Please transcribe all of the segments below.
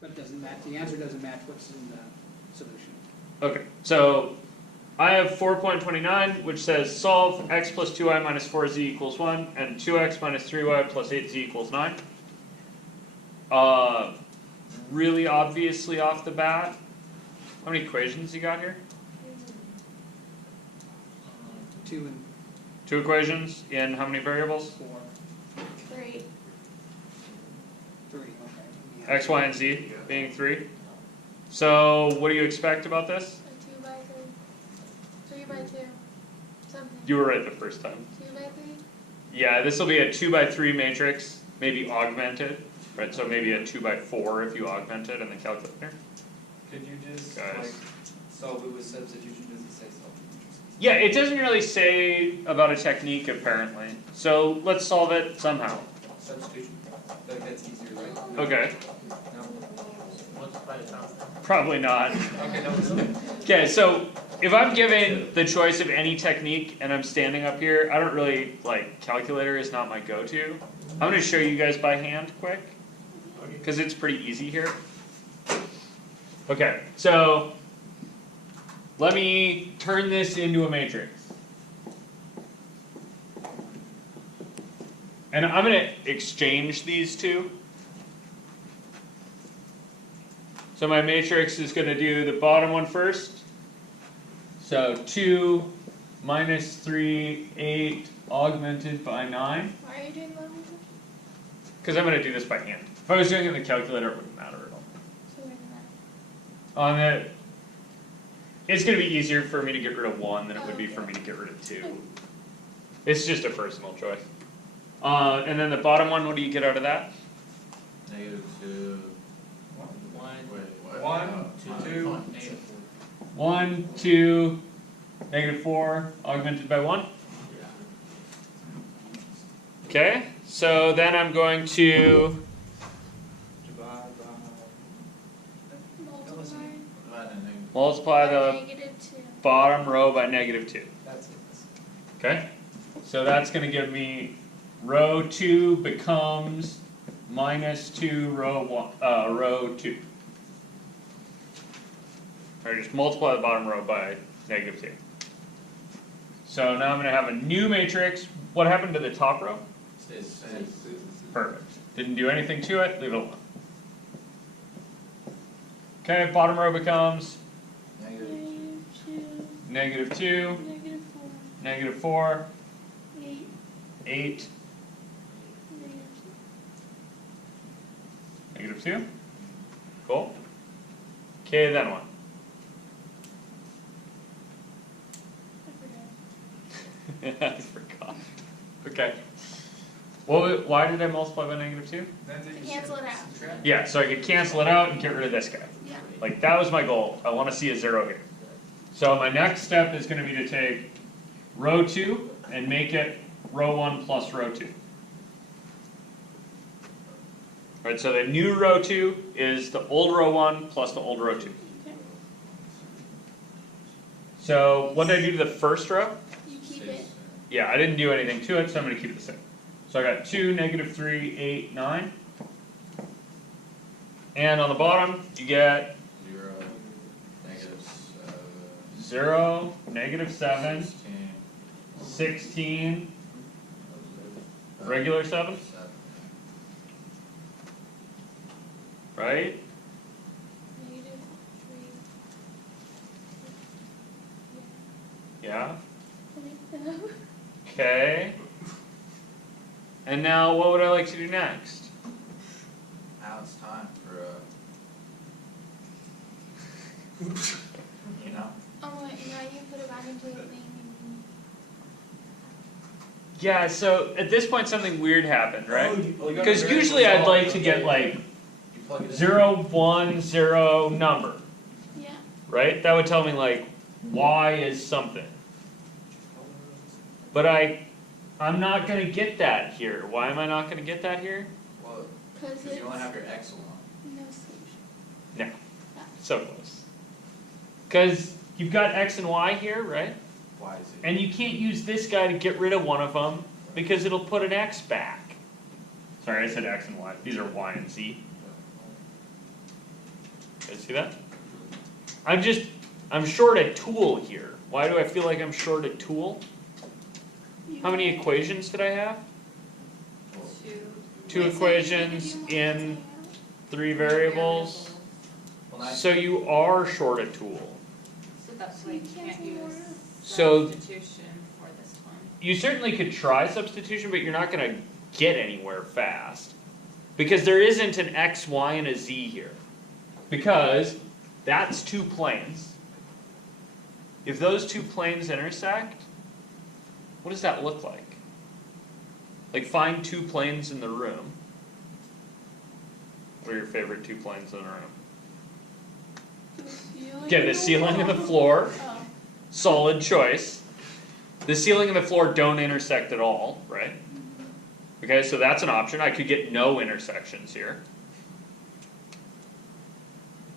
But it doesn't match, the answer doesn't match what's in the solution. Okay, so I have 4.29, which says solve x plus 2y minus 4z equals 1, and 2x minus 3y plus 8z equals 9. Really obviously off the bat, how many equations you got here? 2 and 2 equations in how many variables? 4, 3. 3, okay. Yeah. X, y, and z being 3. So what do you expect about this? A 2 by 3. 3 by 2. Something. You were right the first time. 2 by 3. Yeah, this will be a 2 by 3 matrix, maybe augmented, right? So maybe a 2 by 4 if you augment it in the calculator. Could you just Guys. like solve it with substitution? Does it say substitution? Yeah, it doesn't really say about a technique apparently. So let's solve it somehow. Substitution. I feel like that's easier, right? Okay, No. Multiply the top. probably not. Okay, no, it's okay. Okay, so if I'm given the choice of any technique and I'm standing up here, I don't really, like, calculator is not my go-to. I'm gonna show you guys by hand quick, because it's pretty easy here. Okay, so let me turn this into a matrix. And I'm gonna exchange these two. So my matrix is gonna do the bottom one first. So 2 minus 3, 8 augmented by 9. Why are you doing that? Because I'm gonna do this by hand. If I was doing it in the calculator, it wouldn't matter at all. So where's that? On the, it's gonna be easier for me to get rid of 1 than it would be for me to get rid of 2. It's just a personal choice. And then the bottom one, what do you get out of that? Negative 2. 1, Wait, what? 1, 2. Negative 1, 2, negative 4, augmented by 1. Okay, so then I'm going to Divide by. Multiply. 4. Divide and negative. multiply by the negative 2. bottom row by negative 2. That's it. Okay, so that's going to give me row 2 becomes minus 2 row 2. Or just multiply the bottom row by negative 2. So now I'm going to have a new matrix. What happened to the top row? Stays the same. Perfect. Didn't do anything to it, leave it alone. Okay, bottom row becomes Negative. Negative 2. negative 2, Negative 4. negative 4, 8. 8, Negative 2. Cool. Okay, then what? 2. I forgot. I forgot. Okay. Why did I multiply by negative 2? Then did you Cancel it out. subtract? Yeah, so I could cancel it out and get rid of this guy. Yeah. Like, that was my goal. I want to see a 0 here. So my next step is going to be to take row 2 and make it row 1 plus row 2. Right, so the new row 2 is the old row 1 plus the old row 2. Okay. So what did I do to the first row? You keep Stays it. the same. Yeah, I didn't do anything to it, so I'm going to keep it the same. So I got 2, negative 3, 8, 9. And on the bottom, you get 0. Negative 7. 0, negative 7, 16. 16, regular 7, 7. right? Negative 3. Yeah. I think so. Okay. And now what would I like to do next? Now it's time for you know? Oh, wait, now you put it back into the thing. And Yeah, so at this point something weird happened, right? Oh, you got Because the usually I'd variable like to get like You plug it in. 0, 1, 0 number, yeah. right? That would tell me like y is something. But I'm not going to get that here. Why am I not going to get that here? Well, Because because it's you only have your x alone. no solution. No. So close. Because you've got x and y here, right? Why is it? And you can't use this guy to get rid of one of them because it'll put an x back. Sorry, I said x and y. These are y and z. Guys see that? I'm short a tool here. Why do I feel like I'm short a tool? How many equations did I have? Two Wait, so equations you in 3 variables. Well, I- So you are short a tool. So that's So why you you can't can't say more. use So- substitution for this one. You certainly could try substitution, but you're not gonna get anywhere fast. Because there isn't an x, y, and a z here. Because that's 2 planes. If those 2 planes intersect, what does that look like? Like find 2 planes in the room. What are your favorite 2 planes in the room? Okay, the ceiling and the floor. Oh. Solid choice. The ceiling and the floor don't intersect at all, right? Okay, so that's an option. I could get no intersections here.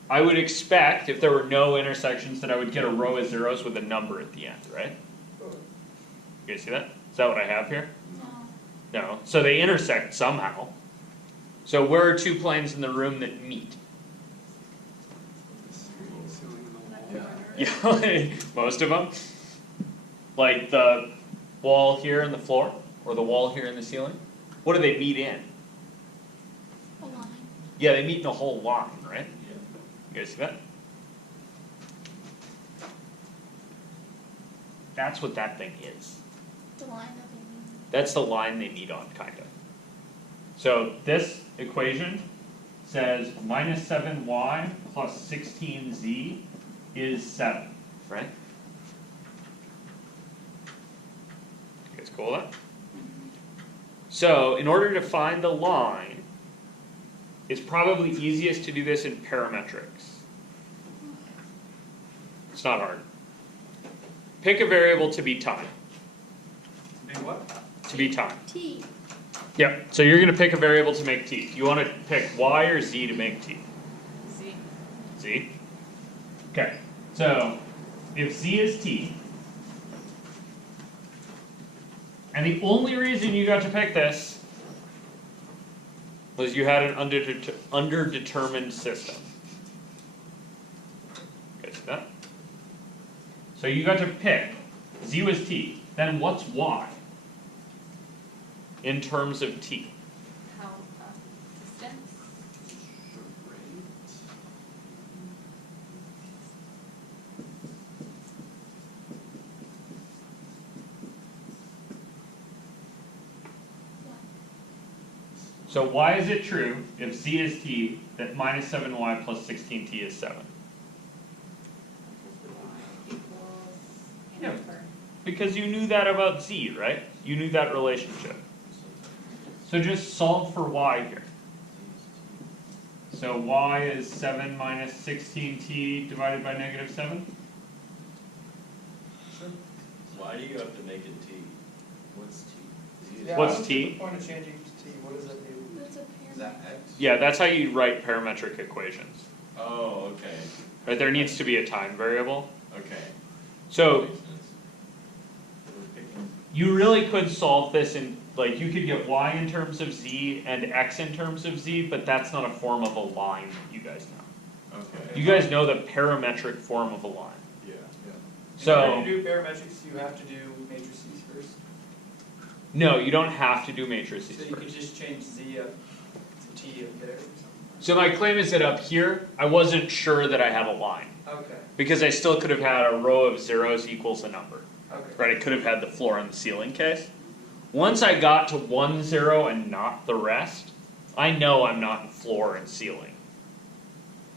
I would expect, if there were no intersections, that I would get a row of zeros with a number at the end, right? You guys see that? Is that what I have here? No. No. So they intersect somehow. So where are 2 planes in the room that meet? Yeah. Yeah, like, most of them. Like the wall here and the floor, or the wall here and the ceiling. What do they meet in? A line. Yeah, they meet in a whole line, right? You guys see that? That's what that thing is. The line that they mean. That's the line they meet on, kind of. So this equation says minus 7y plus 16z is 7, right? You guys cool with that? So in order to find the line, it's probably easiest to do this in parametrics. It's not hard. Pick a variable to be time. Do what? To be time. T. Yep, so you're gonna pick a variable to make t. You wanna pick y or z to make t? Z. Z? Okay, so if z is t, and the only reason you got to pick this was you had an underdetermined system. You guys see that? So you got to pick, z was t, then what's y? In terms of t. How, distance? So why is it true, if z is t, that minus 7y plus 16t is 7? Equals Yeah. number. Because you knew that about z, right? You knew that relationship. So just solve for y here. So y is 7 minus 16t divided by negative 7? Why do you have to make it t? What's T? Yeah, What's what's t? the point of changing to t? What does that do? That's a Is pyramid. that X? Yeah, that's how you write parametric equations. Oh, okay, Right, there needs to be a time variable. okay. So Makes sense. We're picking, you really could solve this in, like, you could get y in terms of z and x in terms of z, but that's not a form of a line that you guys know. okay. You guys know the parametric form of a line. Yeah. In So, order to do parametrics, you have to do matrices first. no, you don't have to do matrices So you could first. just change z up to t up there or something. So my claim is that up here, I wasn't sure that I had a line. Okay, Because I still could have had a row of zeros equals a number. okay. Right, I could have had the floor and the ceiling case. Once I got to 1 0 and not the rest, I know I'm not in floor and ceiling.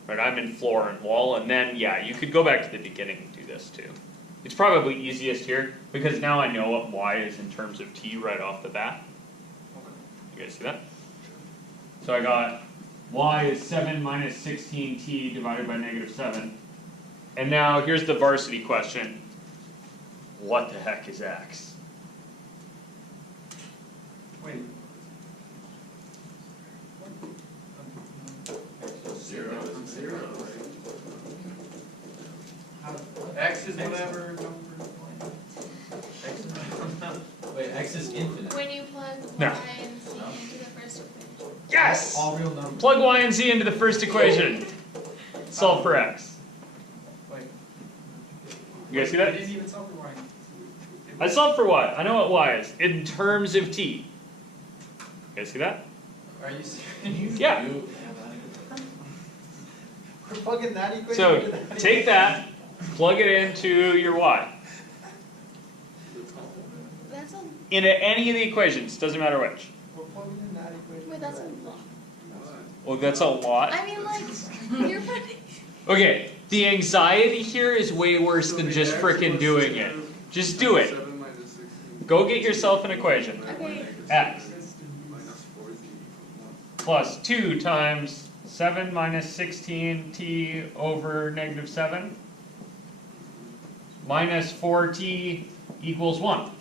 Right, I'm in floor and wall, and then, yeah, you could go back to the beginning and do this too. It's probably easiest here, because now I know what y is in terms of t right off the bat. You guys see that? So I got y is 7 minus 16t divided by negative 7. And now here's the varsity question. What the heck is x? Wait. Zero is zero, X is whatever number. Wait, X is infinite. When you plug No. y and z into the first equation. Yes! All real numbers. Plug y and z into the first equation. solve for x. Like, You guys see I that? didn't even solve for y. I solved for y. I know what y is in terms of t. You guys see that? Are you serious? Yeah. We're plugging that equation So into that take equation? that, plug it into your y. That's a, Into any of the equations, doesn't matter which. We're plugging in that equation. wait, that's a lot. Well, that's a lot. I mean, like, you're funny. Okay, the anxiety here is way worse than just frickin' doing it. Just do it. Go get yourself an equation. Okay. X plus 2 times 7 minus 16t over negative 7 minus 4t equals 1.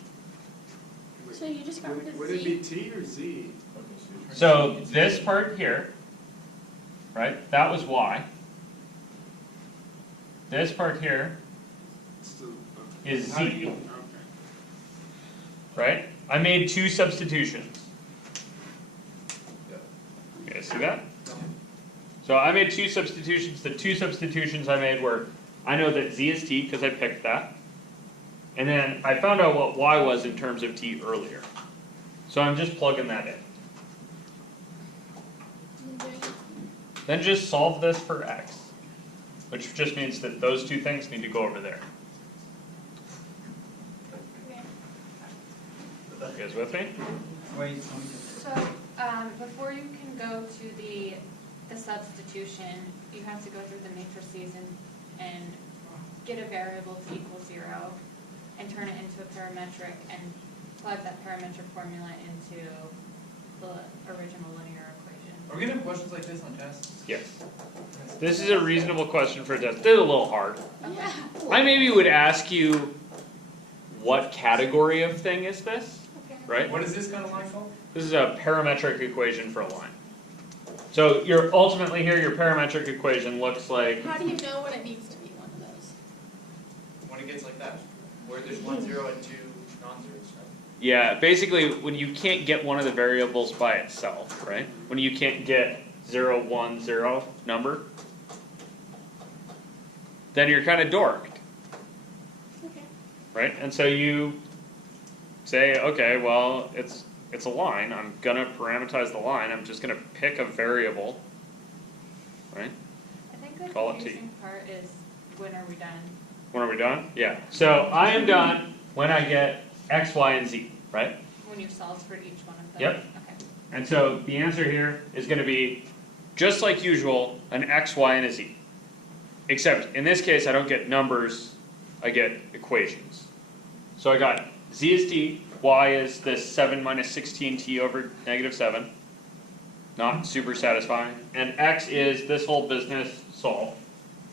So you just got rid of Would it be Z? T or Z? So this part here, right, that was y. This part here Still, is How do z, you- okay. right? I made 2 substitutions. You guys see that? So I made 2 substitutions. The 2 substitutions I made were, I know that z is t because I picked that. And then I found out what y was in terms of t earlier. So I'm just plugging that in. Then just solve this for x, which just means that those 2 things need to go over there. You guys with me? Wait, So, before you can go to the substitution, you have to go through the matrices and get a variable to equal 0 and turn it into a parametric and plug that parametric formula into the original linear equation. are we gonna have questions like this on tests? Yes. This is a reasonable question for a test. They're a little hard. Yeah. I maybe would ask you, what category of thing is this, Okay. right? What is this kind of line called? This is a parametric equation for a line. So you're ultimately here, your parametric equation looks like, How do you know when it needs to be one of those? When it gets like that, where there's 1 0 and 2 non-zeros, right? yeah, basically when you can't get one of the variables by itself, right? When you can't get 0, 1, 0 number, then you're kind of dorked. Okay. Right? And so you say, okay, well, it's a line. I'm gonna parameterize the line. I'm just gonna pick a variable, right? I think the Call it T. confusing part is, when are we done? When are we done? Yeah. So I am done when I get x, y, and z, right? When you solve for each one of them? Yep. Okay. And so the answer here is gonna be, just like usual, an x, y, and a z. Except in this case, I don't get numbers, I get equations. So I got z is t, y is this 7 minus 16t over negative 7. Not super satisfying. And x is this whole business solved.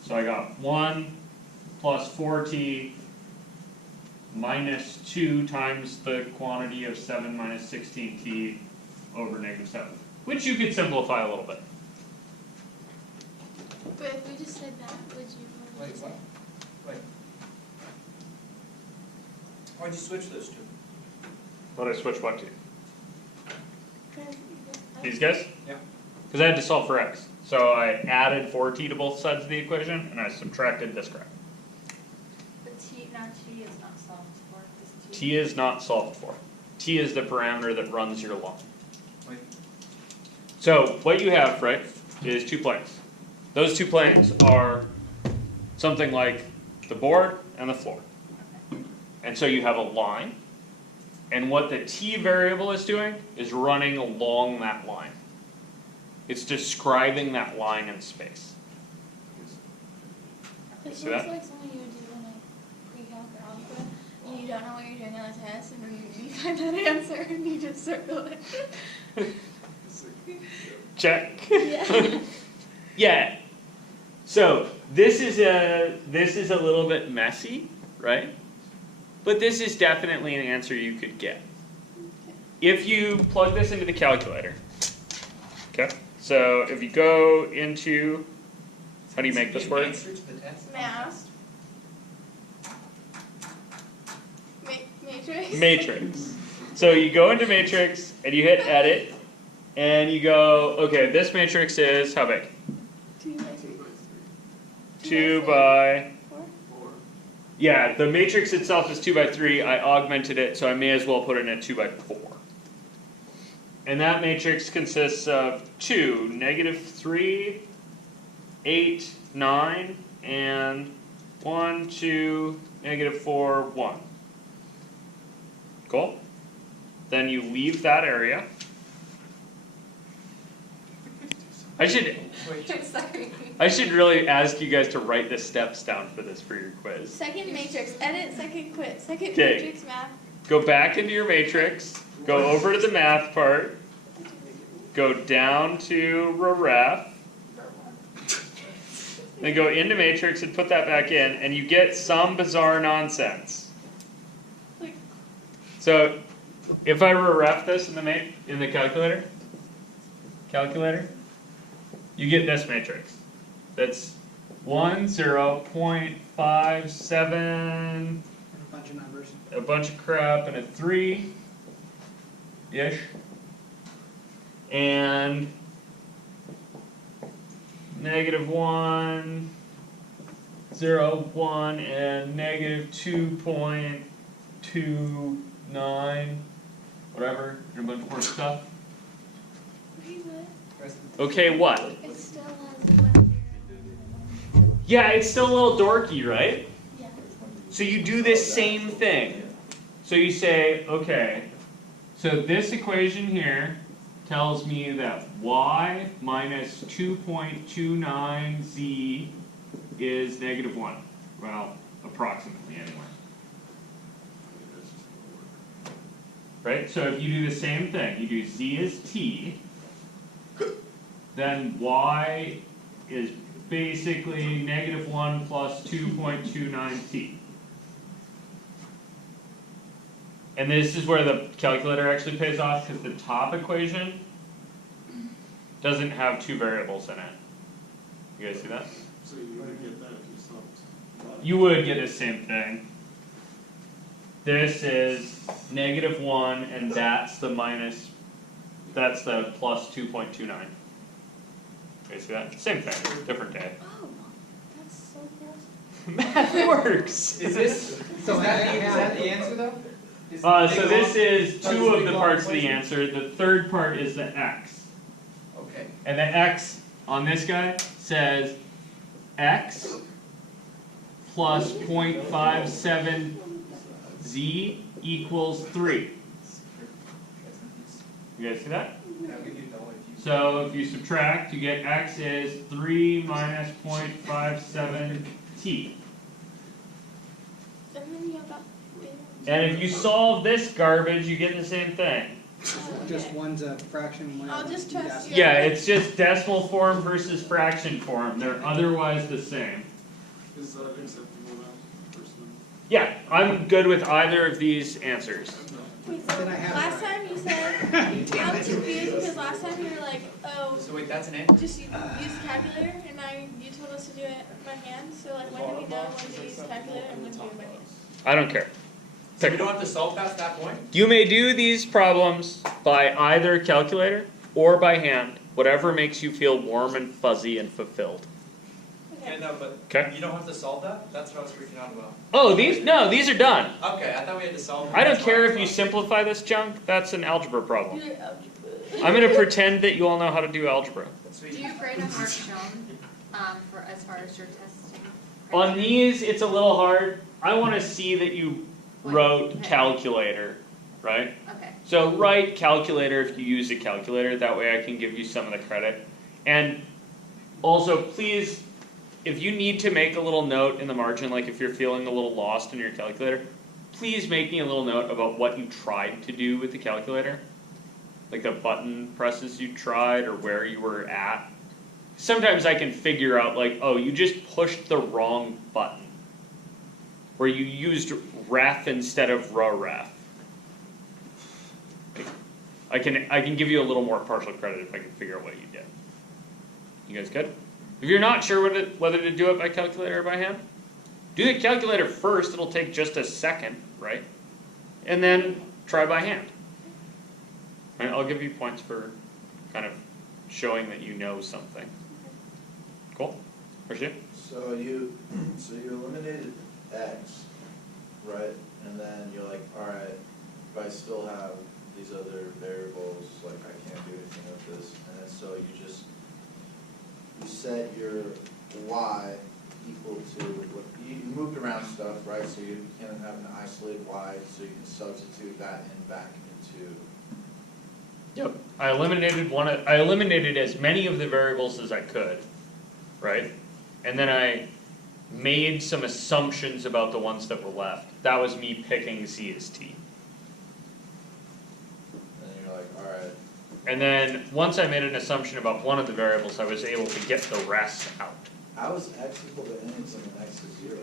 So I got 1 plus 4t minus 2 times the quantity of 7 minus 16t over negative 7. Which you could simplify a little bit. But if we just said that, would you? Wait, what? Wait. Why'd you switch those two? What did I switch what to? Because These guys? Yeah. Because I had to solve for x. So I added 4t to both sides of the equation, and I subtracted this crap. But t is not solved for, this T is not solved for. T is the parameter that runs your line. Wait. So what you have, right, is 2 planes. Those 2 planes are something like the board and the floor. And so you have a line, and what the t variable is doing is running along that line. It's describing that line in space. It See looks that? like something you would do in a pre-calc or algebra, and you don't know what you're doing on a test, and then you find that answer and you just circle it. It's like, Check. Yeah. Yeah. So this is a little bit messy, right? But this is definitely an answer you could get. If you plug this into the calculator. Okay. So if you go into, how do you make this work? Answer to the test? Math. Matrix. Matrix. So you go into matrix and you hit edit and you go, okay, this matrix is how big? 2 by 3. 2 by, 4? 4. yeah, the matrix itself is 2 by 3, I augmented it, so I may as well put it in 2 by 4. And that matrix consists of 2, -3, 8, 9, and 1, 2, -4, 1. Cool? Then you leave that area. I'm sorry. I should really ask you guys to write the steps down for this for your quiz. Second matrix, edit, second quit, second 'Kay. matrix math. Go back into your matrix, go over to the math part, go down to ref, then go into matrix and put that back in, and you get some bizarre nonsense. Like- So, if I ref this in the calculator, you get this matrix. That's 1, 0.57, And a bunch of numbers. a bunch of crap, and a 3-ish. And -1, 0, 1, and -2.29, whatever, and a bunch more stuff. Wait, what? Okay, what? It still has 1 0. Yeah, it's still a little dorky, right? Yeah. So you do this same thing. So you say, okay, so this equation here tells me that y minus 2.29z is -1. Well, approximately anyway. Right? So if you do the same thing, you do z is t, then y is basically -1 plus 2.29t. And this is where the calculator actually pays off, because the top equation doesn't have 2 variables in it. You guys see that? So you would get that if you stopped. You would get the same thing. This is -1, and that's the plus 2.29. You guys see that? Same thing, different day. Oh, that's so gross. Math works! Is that the answer though? So this is 2 of the parts of the answer. The third part is the x. Okay. And the x on this guy says x plus 0.57z equals 3. You guys see that? So if you subtract, you get x is 3 minus 0.57t. And then you have that big one. And if you solve this garbage, you get the same thing. Just one's a fraction, one I'll just is trust decimal. you. Yeah, it's just decimal form versus fraction form. They're otherwise the same. Is that acceptable now, person? Yeah, I'm good with either of these answers. Wait, so Then I have it last right. time you said, I'm confused because last time you were like, oh, So wait, that's an answer? just use the calculator, and now you told us to do it by hand, so like when do we know when to use the calculator and when to do it by hand? I don't care. So we don't have to solve past that point? You may do these problems by either calculator or by hand, whatever makes you feel warm and fuzzy and fulfilled. Okay. Yeah, no, but Okay. you don't have to solve that? That's what I was freaking out about. Oh, these are done. Okay, I thought we had to solve them. I don't That's why care was if you like- simplify this junk, that's an algebra problem. Do it algebra. I'm gonna pretend that you all know how to do algebra. Sweet. Do you grade a mark shown, for as far as your testing? On these, it's a little hard. I wanna see that you wrote Okay. calculator, right? Okay. So write calculator if you use a calculator, that way I can give you some of the credit. And also, please, if you need to make a little note in the margin, like if you're feeling a little lost in your calculator, please make me a little note about what you tried to do with the calculator. Like the button presses you tried or where you were at. Sometimes I can figure out like, oh, you just pushed the wrong button. Where you used ref instead of row ref. I can give you a little more partial credit if I can figure out what you did. You guys good? If you're not sure whether to do it by calculator or by hand, do the calculator first, it'll take just a second, right? And then try by hand. And I'll give you points for kind of showing that you know something. Cool? Rasheed? So you eliminated X, right? And then you're like, alright, but I still have these other variables, like I can't do anything with this. And then so you set your Y equal to, what you moved around stuff, right? So you can have an isolated Y, so you can substitute that in back into. Yep. I eliminated as many of the variables as I could, right? And then I made some assumptions about the ones that were left. That was me picking Z as T. And then you're like, alright, And then, once I made an assumption about one of the variables, I was able to get the rest out. how is X equal to N and something X is 0?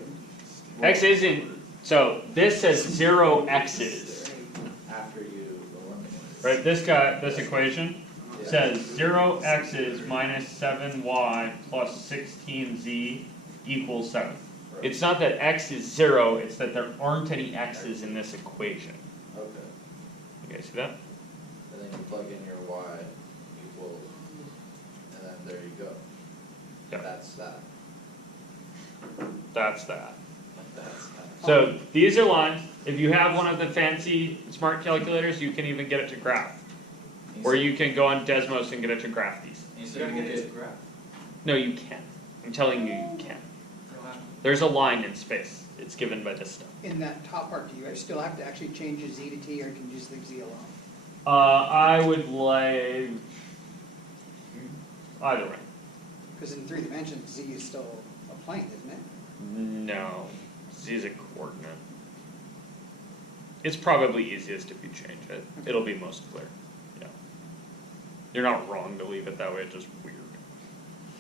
X isn't, so this says 0 X's, After you eliminate it. right? This equation Yeah. says 0 X's minus 7Y plus 16Z equals 7. Right. It's not that X is 0, it's that there aren't any X's in this equation. Okay. You guys see that? And then you plug in your Y equals, and then there you go. Yeah. That's that. That's that. That's that. So these are lines. If you have one of the fancy smart calculators, you can even get it to graph. Or you can go on Desmos and get it to graph these. You You said gotta you get it did, to graph. No, you can. I'm telling you, you can. There's a line in space. It's given by this stuff. In that top part, do you still have to actually change the Z to T, or can you just leave Z alone? I would like either way. Because in 3 dimensions, Z is still a plane, isn't it? No, Z is a coordinate. It's probably easiest if you change it. It'll be most clear. Yeah. You're not wrong to leave it that way. It's just weird.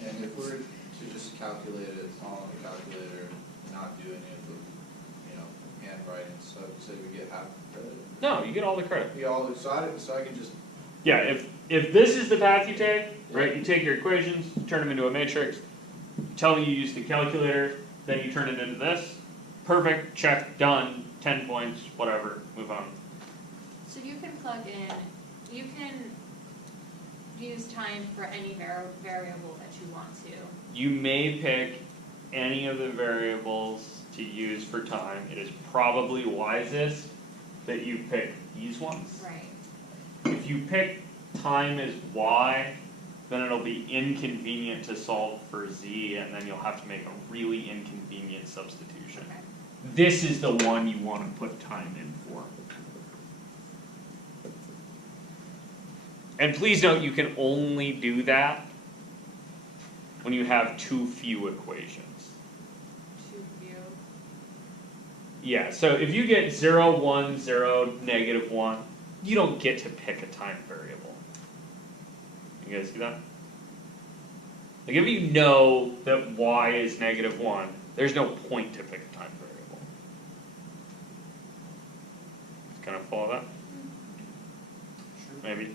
And if we're to just calculate it all on the calculator, not do any of the, handwriting, so say we get half credit. No, you get all the credit. We all, so I can just, Yeah, if this is the path you take, right, you take your equations, turn them into a matrix, tell me you use the calculator, then you turn it into this, perfect, check, done, 10 points, whatever, move on. So you can plug in, you can use time for any variable that you want to. You may pick any of the variables to use for time. It is probably wisest that you pick these ones. Right. If you pick time as y, then it'll be inconvenient to solve for z, and then you'll have to make a really inconvenient substitution. Okay. This is the one you want to put time in for. And please note, you can only do that when you have too few equations. Too few. Yeah, so if you get 0, 1, 0, negative 1, you don't get to pick a time variable. You guys see that? Like if you know that y is negative 1, there's no point to pick a time variable. Kind of follow that? Maybe.